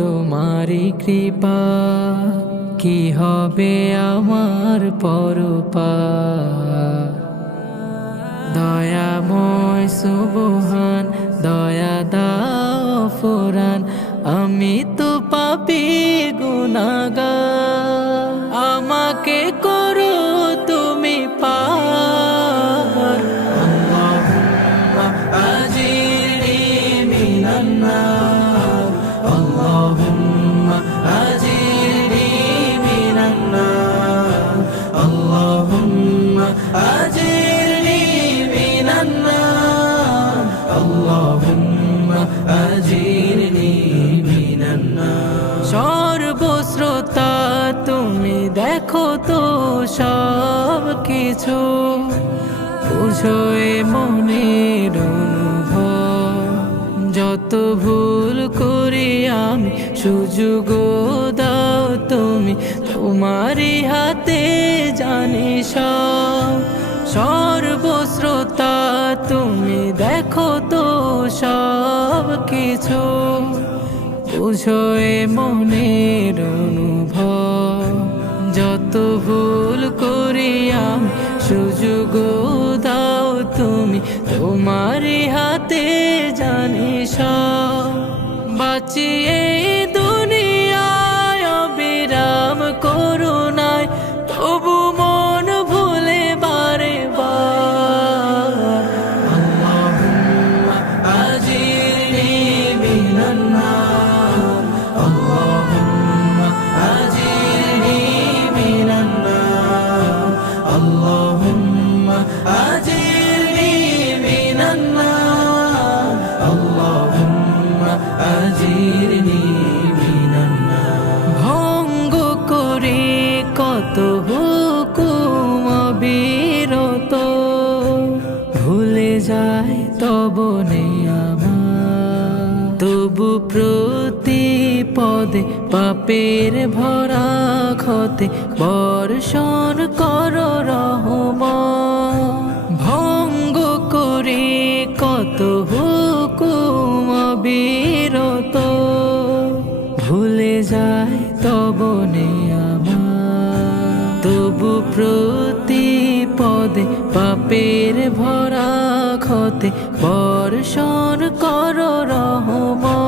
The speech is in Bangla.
তোমারি কৃপা, কি হবে আমার পরপার। দয়াময় সুবহান, দয়া দাও ফুরান, আমি তো পাপী গুনাহগার। আমাকে করো তুমি পার, আল্লাহুম্মা আজিরনি মিনান নার, আল্লাহুম্মা আজিরনি মিনান নার, আল্লাহুম্মা আজিরনি মিনান নার, আল্লাহুম্মা আজিরনি মিনান নার। সর্বশ্রোতা তুমি দেখো তো সব কিছু, বুঝো এ মনের অনুভব। যত ভুল করি আমি সুযোগ দাও তুমি, তোমারই হাতে জানি সব। সর্বশ্রোতা তুমি দেখো তো সব কিছু, বুঝো এ মনের অনুভব। যত ভুল করি আমি সুযোগ দাও তুমি, তোমারই হাতে জানি সব। বাঁচিয়ে দুনিয়ায় অবিরাম করুণায়, তবু মন ভুলে বারে বার। আল্লাহুম্মা আজিরনি মিনান নার, আল্লাহুম্মা আজিরনি মিনান নার, আল্লাহুম্মা আজিরনি মিনান নার, আল্লাহুম্মা আজিরনি মিনান নার। ভঙ্গ করে কত হুকুম অবিরত, ভুলে যায় তব আমার। তবু প্রতি পদে পাপের ভরা ক্ষতে বর্ষণ কর রহমত। ভঙ্গ করে কত হুকুম অবিরত, ভুলে যায় তব আমার। তবু প্রতি পদে পাপের ভরা ক্ষতে বর্ষণ কর রহমত।